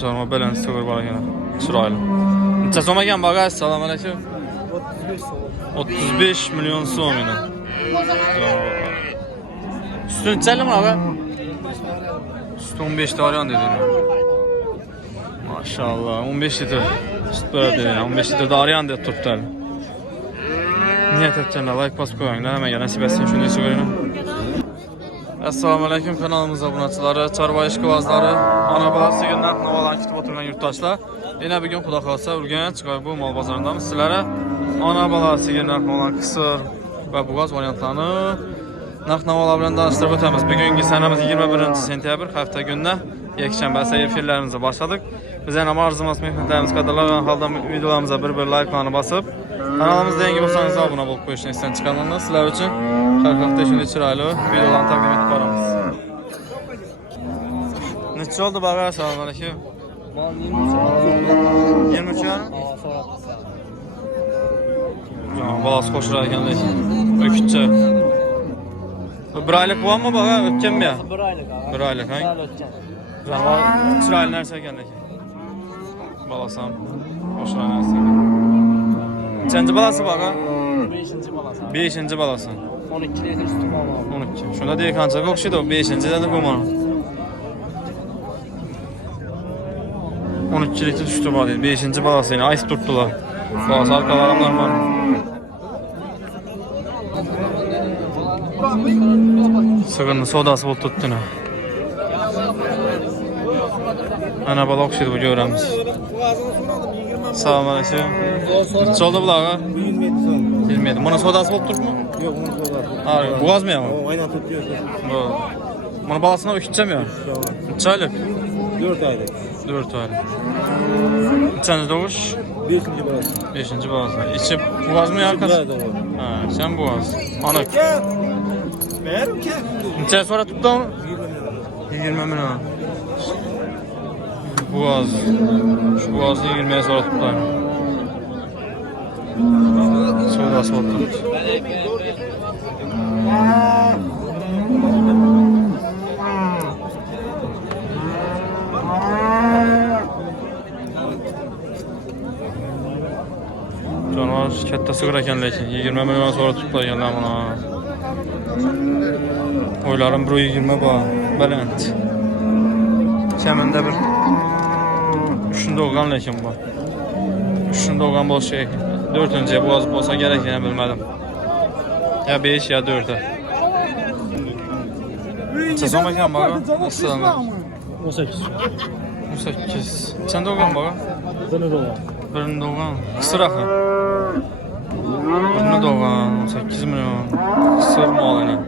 Canıma belən sıvır var yana. Çıraylı. Neçə soma ekan bağa? Assalamu alaykum. 35 milyon som yana. Sütün neçəli mi ağa? Süt 15 tarihan dedi. Maşallah 15 litr süt verdi yani 15 litr dariyan dedi turptal. Niyet edecekler like basıp koyun. Hemen nasip etsin şunu söyleyeyim. Assalamu alaykum kanalımıza abunəçiləri, Çarbayış qıvazları, ana balası günlər navalan kitib oturgan yurttaşlar. Yine bir gün xuda qalsa Ürgənc bu mal bazarındamız sizlərə ana balası günlər olan qısır və buğaz variantlarını navalar bilan danışdırıb ötəmiz. Bugünkü sənəmiz 21 sentyabr həftə gününə yekşənbə efirlərimizə başladıq. Biz ən arzumuz mehmanlarımız qadırlanan halda videolarımıza bir like basıb kanalımızda yeni olsanız abunə olub qoyuşun istəyən çıxanlarına sizlər üçün xarxaqda üçün çıraylı videolarını təqdim edib baramız. Neçə oldu bağa? Salam aleyküm. 23 yarım? Balası xoşur əkənlik. Ökütçə. Bir aylık var mı bağa? Ötken mi ya? Bir aylık abi. Bir aylık ha? Çıraylı nərsə əkənlik. Balasam. Xoşur nərsə. Neçənci balası bağa? 5-ci balası. 5-ci balası. 12 litr sütü var. 12. Şunda deyək ancaq oxşuydu o 5-ci də bu mana. 12 litr sütü var deyil. 5-ci balası ilə ayız tutdular. Balası arqalarımlar var. Sığırını sodası bol tutdu ne? Ana bala oxşuydu bu görəmiz. Salam aleyküm. Neçə oldu bulağa? 27. Buna sodası bol tutdu mu? Yok, bunun sodası. Hayır, boğaz mı ya? Aynen tutuyor. Bunun balasına ökütçe mi ya? Neçə aylık? 4 aylık. 4 aylık. Neçənci doğuş? 5-ci balası. 5-ci balası. İçi boğaz mı ya arkası? Ha, sen boğaz. Anık. Neçə sonra tuttu onu? 20 milyon. Boğaz. Şu boğazı 20'ye sonra tuttu aynı. Sodası oldu. Canavar katta sığır ekan lekin 20 milyon sonra tuttu ekanlar buna. Oylarım buru 20 ba. Baland. Kəmində bir 3'ünde oğlan lekin bu. 3'ünde oğlan bol şey. 4'üncüye boğaz olsa gerek yine bilmedim. Ya 5 ya 4'e. Sezon mekan bağa. Assalamu. 18. 18. Sen de oğlan bağa? Bunu da var. Birini doğan. Kısır akı. Birini doğan. 18 milyon. Kısır mualayla.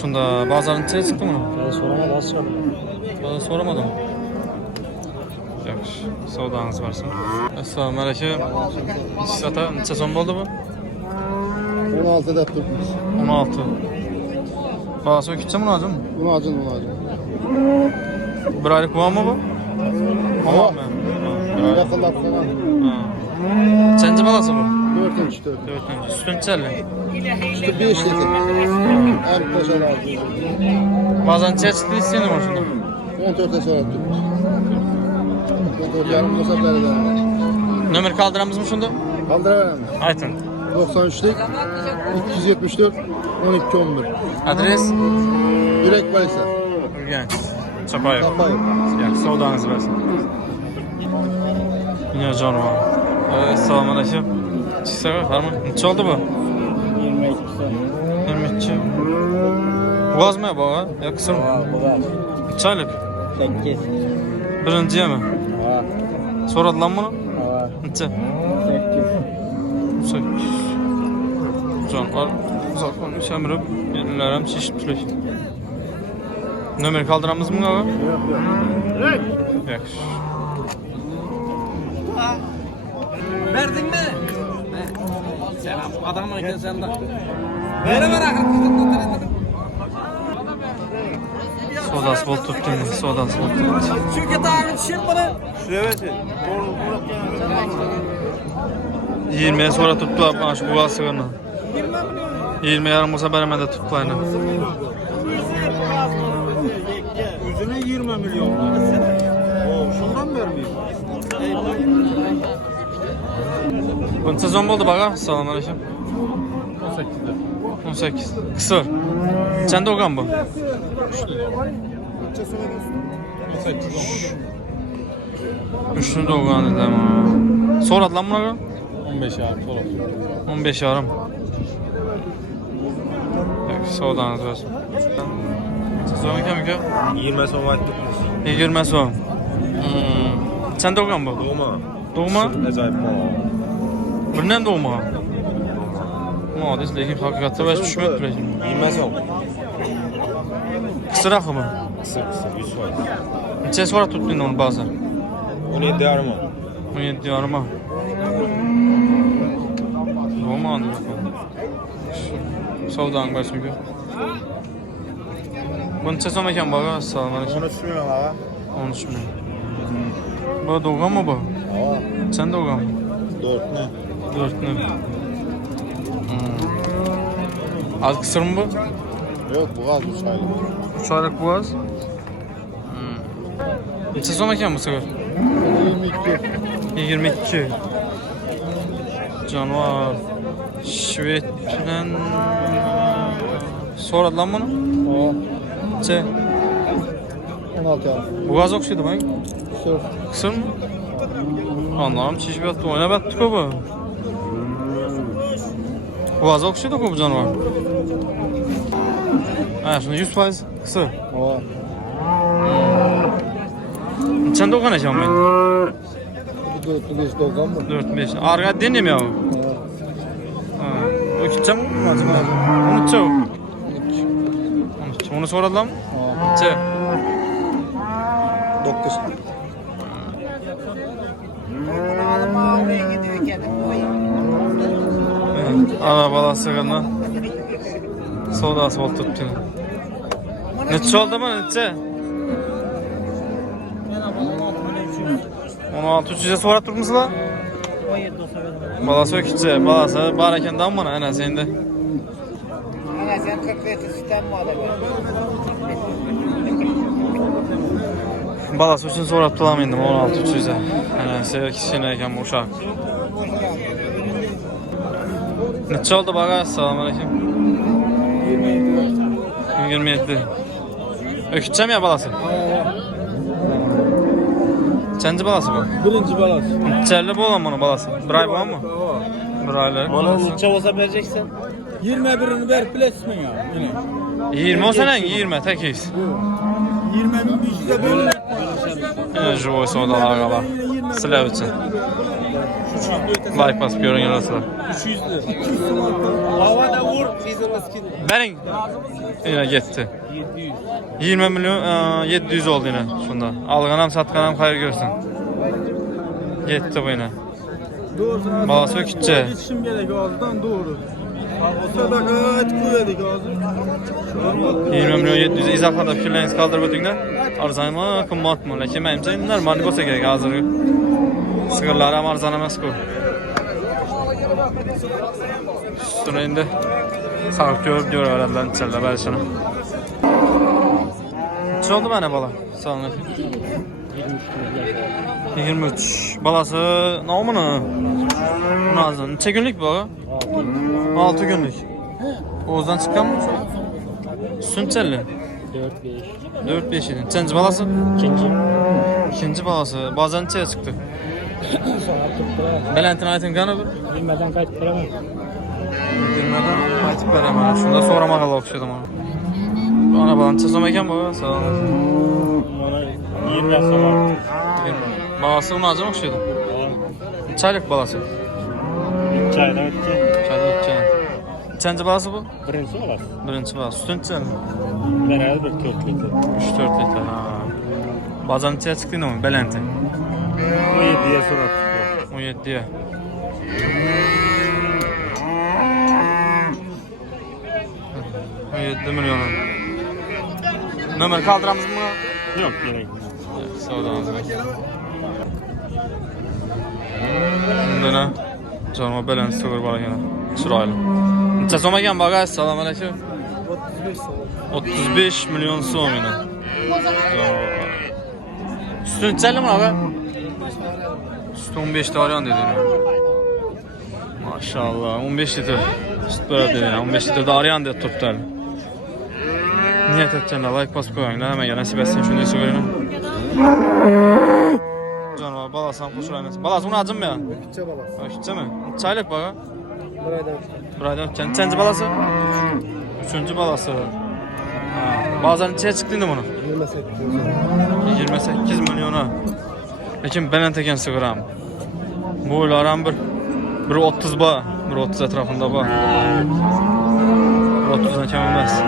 Şunda bazarın neçəyə çıxdı bunu? Soramadı, az çıkardı. Bazar soramadım. Yaxşı. Savdanız varsın. Assalamu aleyküm. Sata neçə son oldu bu? 16'da tutmuş. 16. Balası ökütçe mi lazım? Bunu acın. Bir aylık var mı bu? Tamam mı? Yakınlar falan. Çenci balası bu? 4'üncü. Sütün çelli. Sütü 5 litr. Hem taşar aldı. Bazen çeşitli isteyelim o şimdi. 14'e sonra tutmuş. 14 yarım olsa bile de. Nömer kaldıramız mı şimdi? Kaldıraverem. Aytın. 93'lük 274 12 11. Adres? Direkt Baysa. Ürgənc. Çapayıb. Kapayı. Yaxşı, savdanızı versin. Yine can var. Assalamu aleyküm. Çıksa var mı? Neçə oldu bu? 22. Boğaz mı ya bağa? Ya kısır mı? Neçə aylık? 8. Birinciye mi? Soradı lan bunu? Neçə? 8. Canlar uzaktan üşəmirib, yerlərəm şişmişlik. Nömer kaldıramız mı qağa? Yok. Yaxşı. Verdin mi? Selam. Adam varken sen de. Ver akıllı. Sodası bol tuttu. Sodası bol tuttu. Çünkü daha yetişir bana. Evet. 20'ye sonra tuttular bana şu buğaz sığırını. 20 yarım olsa veremedi tuttu aynı. Yüzüne 20 milyon. Bu sezon oldu baga. Assalomu alaykum. 18. Kısır. Sen de oğlan bu. 3'ünü de oğlan dedim ha. Soradı lan buna? 15 yarım sorar. 15 yarım. Soğudan olsun. Sezonu kim ki? 20 so'm aytdik. 20 so'm. Sen de oğlan bu? Doğma. Doğma? Ajoyib mol. Bundan doğma. Modis lekin haqiqatda baş tushmayapti lekin. 20 so'm. Qisroq mı? Qisir 100%. Necha so'rab tutding uni ba'zi? 17 yarım. 17 yarım. Doğma andi. Savdan başım ki. Bu necha so'm ekan baga? Assalomu alaykum. 13 milyon ağa. 13 ming. Bu doğgan mı bu? Aa. Sen doğgan mı? 4 ne? 4 ne? Az kısır mı bu? Yok bu az 3 aylık. 3 aylık bu az. Neçə so'm ekan bu sigir? 22. 22. Canavar. Şvet bilen so'radi lan buni? Aa. Neçə? 16 yarım. Bu az o'xshaydi bak. Sırf. Kısır mı? Anlarım çişib yotdi, o'ynab yotdi-ku bu. Bu az o'xshaydi-ku bu canavar. Ha, shunda 100% kısır. Aa. Neçəndə o'qan ekan bu? 4-5 doğan mı? 4-5. Arga deneyim ya. O gideceğim mi? Unutça o. Onu soradı lan mı? Neçə? 9. Ana balası qana. Sodası oldu tuttu. Neçə oldu mu? Neçə? 16-300'e so'rab turibsizlar? Balasi o'kitchi, balasi bor ekandan mana ana senda. Ana sen 40 litre sütten mi alacaksın? Balasi uchun so'rab turaman endi 16-300'e. Ana sen kichkina ekan bu uşaq. Necha oldu baga? Assalomu alaykum. 27. O'kitchami ya balasi? Kaçıncı balası bu? Birinci balası. Neçəli bolan bunun balası? Bir ay bolan mı? Bir aylık. Bana neçe olsa vereceksin? 21'ini ver plasmin ya yine. 20 olsa ne? 20 tekiz. 20'nin bir işe böyle. Yine живой sodalar qaba. Sizler üçün. Like basıp görün yarasılar. 300 lira. Havada vur. Verin. Yine gitti. 20 milyon 700 oldu yine şunda. Alğanam satqanam hayır görsün. Gitti bu yine. Doğru. Balası ökütçe. Yetişim gerek ağzından doğru. Sadaka et koyadık ağzı. 20 milyon 700 izafada fikirleriniz kaldırıp ötüngler. Arzan mı kımmat mı? Lakin benimce normal olsa gerek hazır. Sigırlar hem arzan emas ku. Üstüne indi. Sağlık görüp öğrendiler içeride belşini. Ne oldu bana bala? Sağ olun. 23. Balası ne olmalı? Nazan. Neçə günlük bu? 6 günlük. Oğuzdan çıkan mı? Sünçelli. 4-5 idi. Neçənci balası? İkinci balası. Bazen neçəyə çıxdı? Belentin aytın qanı bir? Bilmeden kayıt veremem. Bilmeden aytıb veremem. Şunda sonra maqala oxşadım onu. Ana balan neçə som ekan bu? Sağ olun. 20 yaş sonra. Balası unacan oxşadı. Neçə aylık balası? 3 ayda ötki. Çayda ötken. Neçənci balası bu? Birinci olasın. Birinci balası. Sütün neçəli? Beraber bir 4 litre. 3-4 litr. Bazen neçəyə çıxdın mı? Belentin. 17'ye sonra tuttu. 17'ye. $7 milyon. Nömer kaldıramız mı? Yok gerek. Sağ olun. Şimdi ne? Canıma belen sıfır var yine. Çıraylı. Neçə som ekan baga? Assalamu alaykum. 35 milyon som yine. Sütün neçəli mi abi? Sütün 15 tane dedi. Maşallah 15 litre süt verdi yani 15 litre de arayan da tuttu. Niyet edecekler like pas koyuyorlar hemen ya nasip etsin şunu diyorsa görüyorum. Canım balasam kuşurayınız. Balas bunu acım ya. Ökütçe balası. Ökütçe mi? Çaylık bana. Buraydan Bir aydan ötken. Üçüncü balası? Üçüncü balası. Ha. Bazen içe çıktığında bunu. 28 milyona. Lekin ben teken sığıram. Bu oylaram bir 30 ba, bir 30 etrafında ba. Bir 30'dan kam emas.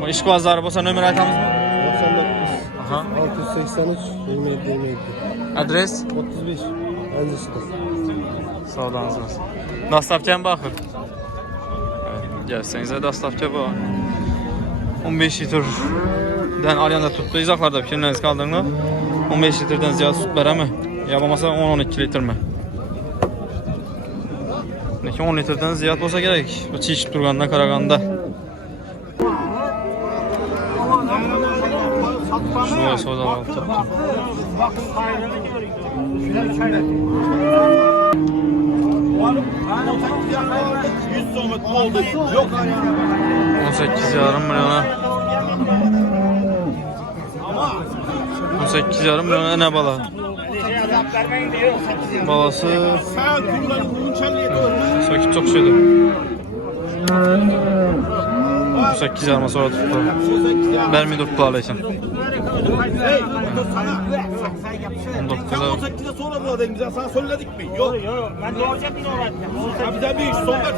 Bu iş bazarı bolsa nömer aytamız mı? 99 Aha. 683 27 Adres? 35 Ancıstı. Sağolunuz olsun. Dastavkam bakır. Evet, gelsenize dastavka bu. 15 litrden alyanda tuttu. İzaklarda fikirleriniz kaldığında 15 litreden ziyade süt vere mi? Yapamasa 10-12 litre mi? Lekin 10 litreden ziyade olsa gerek. Bu çiğ durganda karaganda. Şuraya sodalar tuttu. Bakın kaynana görüyor. Şöyle çayla. 100 sohbet oldu. Yok 18,5 milyona. 18,5 milyona ne bala? Azap vermeyin diyor. Balası Sağ kullanın bunun çelliği doğru. söküp çok şeydi. 18,5 sonra tuttu. Vermi tuttu aleyken. Hey, bu sana. 18'de sonra buradayım. Biz sana söyledik mi? Yok. Yok ben doğacak bir olarak. Bize bir sohbet